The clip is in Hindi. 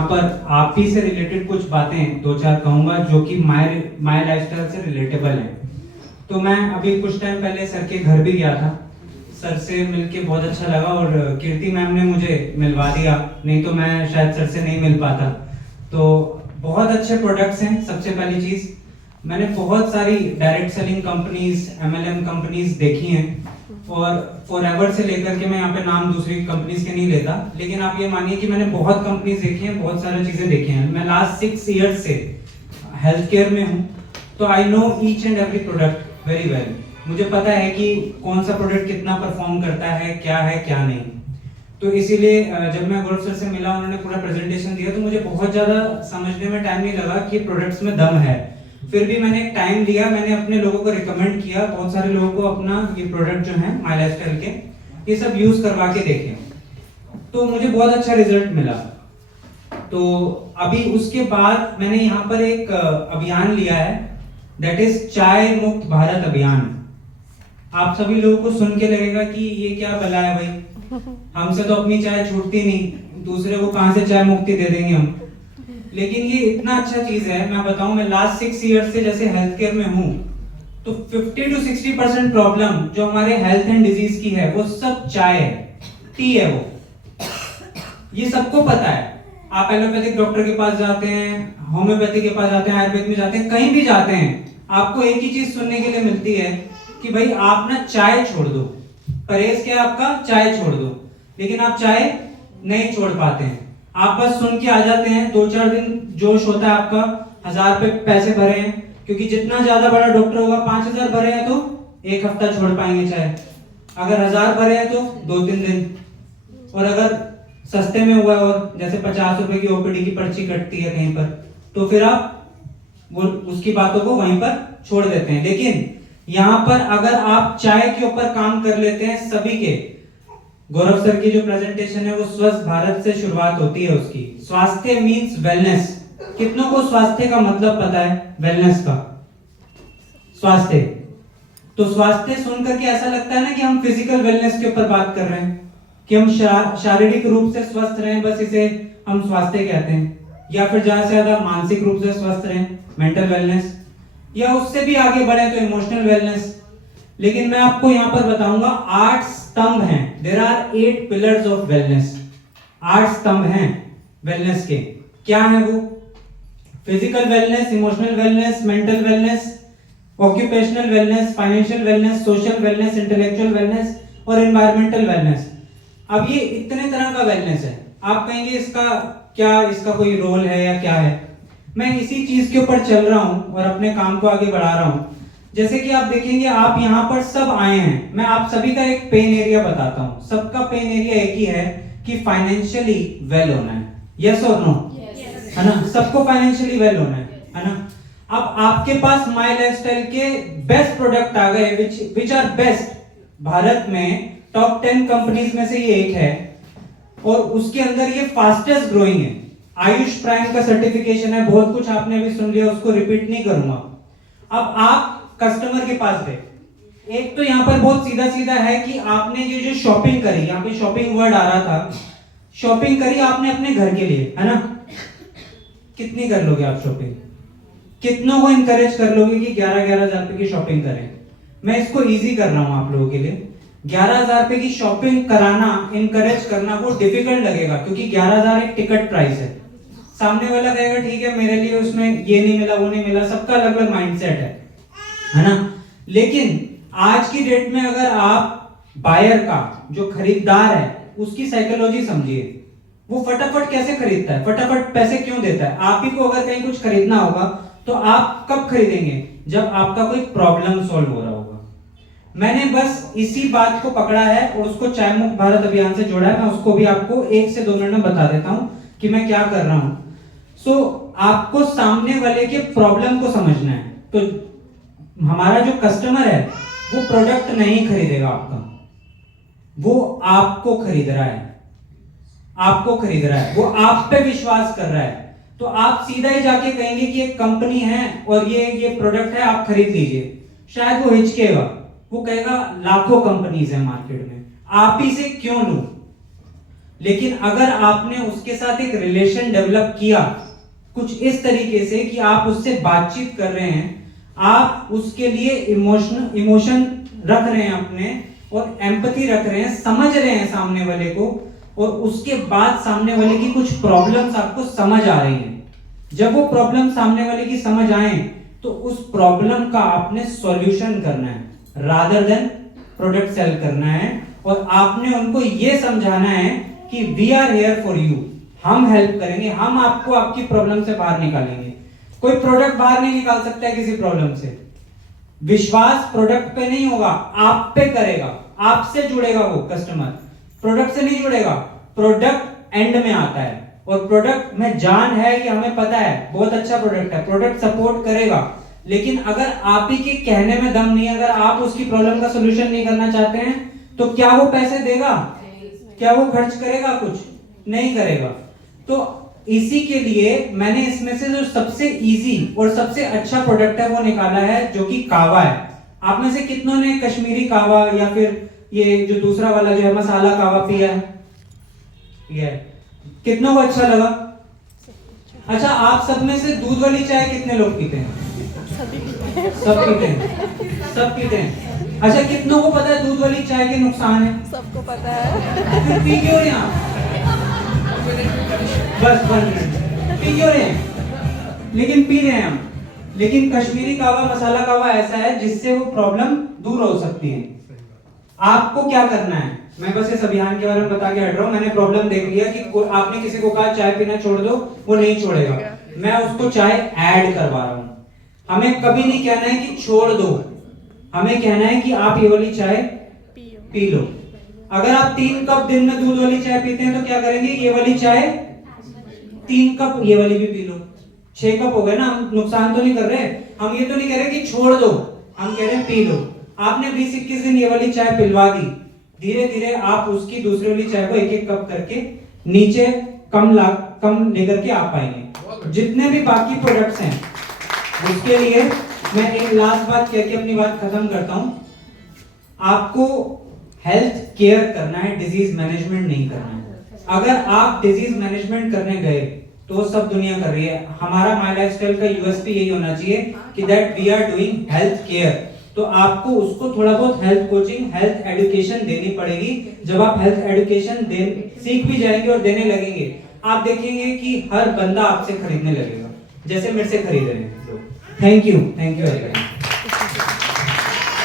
यहाँ पर आप ही से रिलेटेड कुछ बातें दो चार कहूँगा जो कि माय लाइफस्टाइल से रिलेटेबल हैं। तो मैं अभी कुछ टाइम पहले सर के घर भी गया था, सर से मिलके बहुत अच्छा लगा और कीर्ति मैम ने मुझे मिलवा दिया, नहीं तो मैं शायद सर से नहीं मिल पाता। तो बहुत अच्छे प्रोडक्ट्स हैं। सबसे पहली चीज़, मैंने बहुत सारी direct selling companies, MLM companies देखी हैं और फॉरएवर से लेकर के मैं यहाँ पे नाम दूसरी कंपनीज के नहीं लेता, लेकिन आप ये मानिए कि मैंने बहुत कंपनीज देखी हैं, बहुत सारी चीज़ें देखी हैं। मैं लास्ट 6 इयर्स से हेल्थ केयर में हूँ, तो I know each and every product very well. मुझे पता है कि कौन सा प्रोडक्ट कितना परफॉर्म करता है क्या नहीं। तो इसीलिए जब मैं गौरव सर से मिला, उन्होंने पूरा प्रेजेंटेशन दिया, तो मुझे बहुत ज़्यादा समझने में टाइम नहीं लगा कि प्रोडक्ट्स में दम है। फिर भी मैंने एक टाइम लिया, मैंने अपने लोगों को रिकमेंड किया, बहुत सारे लोगों को अपना ये प्रोडक्ट जो है माय लाइफस्टाइल के, ये सब यूज करवा के देखे, तो मुझे बहुत अच्छा रिजल्ट मिला। तो अभी उसके बाद मैंने यहाँ पर एक अभियान लिया है, दैट इज चाय मुक्त भारत अभियान। आप सभी लोगों को सुन के लगेगा कि ये क्या बला है भाई, हमसे तो अपनी चाय छूटती नहीं, दूसरे को कहां से चाय मुक्ति दे देंगे हम। लेकिन ये इतना अच्छा चीज है, मैं बताऊं, मैं लास्ट 6 ईयर से जैसे हेल्थ केयर में हूं, तो 50 to 60% प्रॉब्लम जो हमारे हेल्थ एंड डिजीज की है वो सब चाय है, टी है वो। ये सबको पता है। आप एलोपैथिक डॉक्टर के पास जाते हैं, होम्योपैथी के पास जाते हैं, आयुर्वेद में जाते हैं, कहीं भी जाते हैं, आपको एक ही चीज सुनने के लिए मिलती है कि भाई आप ना चाय छोड़ दो, परहेज क्या आपका, चाय छोड़ दो। लेकिन आप चाय नहीं छोड़ पाते हैं। आप बस सुन के आ जाते हैं, 2-4 दिन जोश होता है आपका, 1000 रुपए पैसे भरे हैं, क्योंकि जितना ज्यादा बड़ा डॉक्टर होगा, 5000 भरे हैं तो 1 हफ्ता छोड़ पाएंगे चाय, अगर 1000 भरे हैं तो 2-3 दिन, और अगर सस्ते में हुआ और जैसे 50 रुपए की ओपीडी की पर्ची कटती है कहीं पर, तो फिर आप वो उसकी बातों को वहीं पर छोड़ देते हैं। लेकिन यहाँ पर अगर आप चाय के ऊपर काम कर लेते हैं, सभी के, गौरव सर की जो प्रेजेंटेशन है वो स्वस्थ भारत से शुरुआत होती है उसकी। स्वास्थ्य मींस वेलनेस। कितनों को स्वास्थ्य का मतलब पता है, वेलनेस का, स्वास्थ्य। तो स्वास्थ्य सुन करके ऐसा लगता है ना कि हम फिजिकल वेलनेस के ऊपर बात कर रहे हैं, कि हम शारीरिक रूप से स्वस्थ रहें, बस इसे हम स्वास्थ्य कहते हैं। या फिर ज्यादा से ज्यादा मानसिक रूप से स्वस्थ रहें, मेंटल वेलनेस, या उससे भी आगे बढ़े तो इमोशनल वेलनेस। लेकिन मैं आपको यहाँ पर बताऊंगा 8 स्तंभ हैं। There are 8 pillars of wellness. 8 स्तंभ हैं वेलनेस के। क्या है वो? Physical wellness, emotional wellness, mental wellness, occupational wellness, financial wellness, social wellness, intellectual wellness और एनवायरमेंटल वेलनेस। अब ये इतने तरह का वेलनेस है। आप कहेंगे इसका क्या, इसका कोई रोल है या क्या है? मैं इसी चीज के ऊपर चल रहा हूं और अपने काम को आगे बढ़ा रहा हूं। जैसे कि आप देखेंगे, आप यहाँ पर सब आए हैं, मैं आप सभी का एक पेन एरिया बताता हूँ। सबका पेन एरिया एक ही है कि फाइनेंशियली वेल होना है। यस और नो? है ना? सबको फाइनेंशियली वेल होना है ना? अब आपके पास माय लाइफस्टाइल के बेस्ट प्रोडक्ट आ गए, विच आर बेस्ट। भारत में टॉप 10 कंपनीज में से ये एक है, और उसके अंदर ये फास्टेस्ट ग्रोइंग है। आयुष प्राइम का सर्टिफिकेशन है। बहुत कुछ आपने अभी सुन लिया, उसको रिपीट नहीं करूंगा। अब आप कस्टमर के पास गए, एक तो यहाँ पर बहुत सीधा सीधा है कि आपने ये जो शॉपिंग करी, यहाँ पे शॉपिंग वर्ड आ रहा था, शॉपिंग करी आपने अपने घर के लिए, है ना? कितनी कर लोगे आप शॉपिंग? कितनों को इनकरेज कर लोगे कि 11,000 रुपए की शॉपिंग करें? मैं इसको इजी कर रहा हूं आप लोगों के लिए। 11,000 रुपए की शॉपिंग कराना, इनकरेज करना वो डिफिकल्ट लगेगा, क्योंकि 11,000 एक टिकट प्राइस है। सामने वाला कहेगा ठीक है, मेरे लिए उसमें ये नहीं मिला, वो नहीं मिला, सबका अलग अलग माइंडसेट है ना? लेकिन आज की डेट में अगर आप बायर का, जो खरीदार है, उसकी साइकोलॉजी समझिए, वो फटाफट कैसे खरीदता है, फटाफट पैसे क्यों देता है? आप ही को अगर कहीं कुछ खरीदना होगा तो आप कब खरीदेंगे? जब आपका कोई प्रॉब्लम सॉल्व हो रहा होगा। मैंने बस इसी बात को पकड़ा है और उसको चाय मुक्त भारत अभियान से जोड़ा है। मैं उसको भी आपको 1 से 2 मिनट में बता देता हूं कि मैं क्या कर रहा हूं। सो आपको सामने वाले के प्रॉब्लम को समझना है। तो हमारा जो कस्टमर है वो प्रोडक्ट नहीं खरीदेगा आपका, वो आपको खरीद रहा है, आपको खरीद रहा है, वो आप पे विश्वास कर रहा है। तो आप सीधा ही जाके कहेंगे कि एक कंपनी है और ये प्रोडक्ट है, आप खरीद लीजिए। शायद वो हिचकेगा, वो कहेगा लाखों कंपनीज है मार्केट में, आप ही से क्यों लूं? लेकिन अगर आपने उसके साथ एक रिलेशन डेवलप किया कुछ इस तरीके से कि आप उससे बातचीत कर रहे हैं, आप उसके लिए इमोशन रख रहे हैं अपने, और एम्पैथी रख रहे हैं, समझ रहे हैं सामने वाले को, और उसके बाद सामने वाले की कुछ प्रॉब्लम्स आपको समझ आ रही हैं। जब वो प्रॉब्लम सामने वाले की समझ आए तो उस प्रॉब्लम का आपने सॉल्यूशन करना है रादर देन प्रोडक्ट सेल करना है, और आपने उनको ये समझाना है कि we are here for you, हम हेल्प करेंगे, हम आपको आपकी प्रॉब्लम से बाहर निकालेंगे। कोई प्रोडक्ट बाहर नहीं निकाल सकता है किसी प्रॉब्लम से। विश्वास प्रोडक्ट पे नहीं होगा, आप पे करेगा, आपसे जुड़ेगा वो कस्टमर, प्रोडक्ट से नहीं जुड़ेगा। प्रोडक्ट एंड में आता है, और प्रोडक्ट में जान है कि हमें पता है बहुत अच्छा प्रोडक्ट है, प्रोडक्ट सपोर्ट करेगा, लेकिन अगर आप ही के कहने में दम नहीं है, अगर आप उसकी प्रॉब्लम का सॉल्यूशन नहीं करना चाहते हैं, तो क्या वो पैसे देगा? क्या वो खर्च करेगा? कुछ नहीं करेगा। तो इसी के लिए मैंने इसमें से जो सबसे इजी और सबसे अच्छा प्रोडक्ट है वो निकाला है, जो कि कावा है। आप में से कितनों ने कश्मीरी कावा या फिर ये जो दूसरा वाला जो है मसाला कावा पिया है? कितनों को अच्छा लगा? अच्छा, आप सब में से दूध वाली चाय कितने लोग पीते हैं? सब पीते हैं, सब पीते हैं। अच्छा, कितनों को पता है दूध वाली चाय के नुकसान है? सबको पता है। फिर पी क्यों रहे हैं? बस 1 मिनट, पी क्यों रहे हैं? लेकिन पी रहे हैं हम। लेकिन कश्मीरी कावा, मसाला कावा ऐसा है जिससे वो प्रॉब्लम दूर हो सकती है। आपको क्या करना है, मैं बस इस अभियान के बारे में बता के हट रहा हूं। मैंने प्रॉब्लम देख लिया कि आपने किसी को कहा चाय पीना छोड़ दो, वो नहीं छोड़ेगा, मैं उसको चाय ऐड करवा रहा हूं। हमें कभी नहीं कहना है कि छोड़ दो, हमें कहना है कि आप ये वाली चाय पी लो। अगर आप 3 कप दिन में दूध वाली चाय पीते हैं तो क्या करेंगे? ये वाली चाय 3 कप ये वाली भी पी लो, 6 कप हो गए ना। हम नुकसान तो नहीं कर रहे, हम ये तो नहीं कह रहे कि छोड़ दो, हम कह रहे हैं पी लो। आपने 20-21 दिन ये वाली चाय पिलवा दी, धीरे धीरे आप उसकी दूसरी वाली चाय को 1-1 कप करके नीचे कम लेकर के आ पाएंगे। जितने भी बाकी प्रोडक्ट्स हैं उसके लिए मैं एक लास्ट बात कह के अपनी बात खत्म करता हूं। आपको हेल्थ केयर करना है, डिजीज मैनेजमेंट नहीं करना है। अगर आप डिजीज मैनेजमेंट करने गए तो सब दुनिया कर रही है। हमारा माय लाइफस्टाइल का यूएसपी यही होना चाहिए कि that we are doing health care. तो आपको उसको थोड़ा बहुत हेल्थ कोचिंग, हेल्थ एजुकेशन देनी पड़ेगी। जब आप हेल्थ एजुकेशन सीख भी जाएंगे और देने लगेंगे, आप देखेंगे कि हर बंदा आपसे खरीदने लगेगा, जैसे मेरे से खरीद रहे हैं लोग। Thank you very much.